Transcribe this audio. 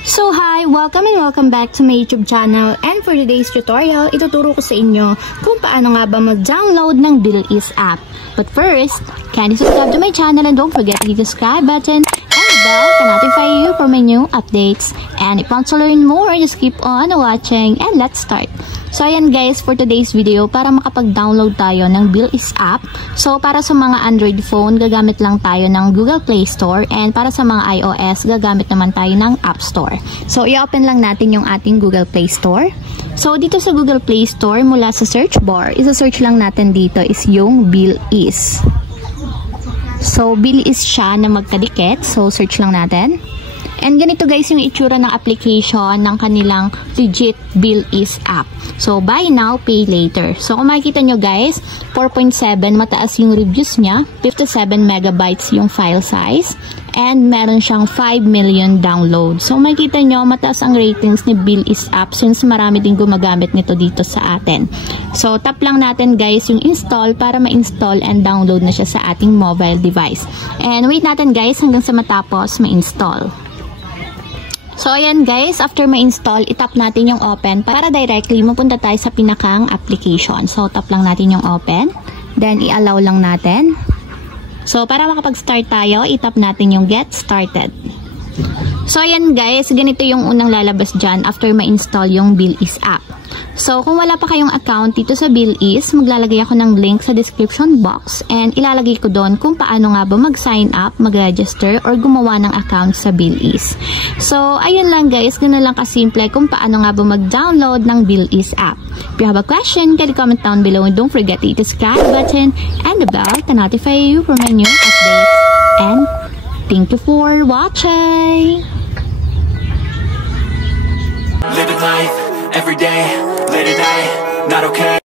So hi! Welcome back to my YouTube channel, and for today's tutorial, ituturo ko sa inyo kung paano nga ba mag-download ng Bilis app. But first, kindly subscribe to my channel and don't forget to hit the subscribe button and the bell to notify you for my new updates. And if you want to learn more, just keep on watching and let's start. So ayan guys, for today's video, para makapag-download tayo ng Bilis app. So para sa mga Android phone, gagamit lang tayo ng Google Play Store, and para sa mga iOS, gagamit naman tayo ng App Store. So i-open lang natin yung ating Google Play Store. So dito sa Google Play Store, mula sa search bar, isa-search lang natin dito is yung Bilis. So Bilis siya na magkadikit, so search lang natin. And ganito guys yung itsura ng application ng kanilang legit Bilis app. So buy now, pay later. So kung makikita nyo guys, 4.7 mataas yung reviews niya, 57 megabytes yung file size, and meron siyang 5 million downloads. So makikita nyo, mataas ang ratings ni Bilis app since marami din gumagamit nito dito sa atin. So tap lang natin guys yung install para ma-install and download na siya sa ating mobile device. And wait natin guys hanggang sa matapos ma-install. So ayan guys, after ma-install, itap natin yung open para directly mapunta tayo sa pinakang application. So tap lang natin yung open, then i-allow lang natin. So para makapag-start tayo, itap natin yung get started. So ayan guys, ganito yung unang lalabas dyan after ma-install yung Bilis app. So kung wala pa kayong account dito sa Bilis, maglalagay ako ng link sa description box, and ilalagay ko doon kung paano nga ba mag-sign up, mag-register, or gumawa ng account sa Bilis. So ayun lang guys, ganoon lang kasimple kung paano nga ba mag-download ng Bilis app. If you have a question, can comment down below, and don't forget to hit the subscribe button and the bell to notify you for my new updates. And thank you for watching! Living life, every day, late at night, not okay.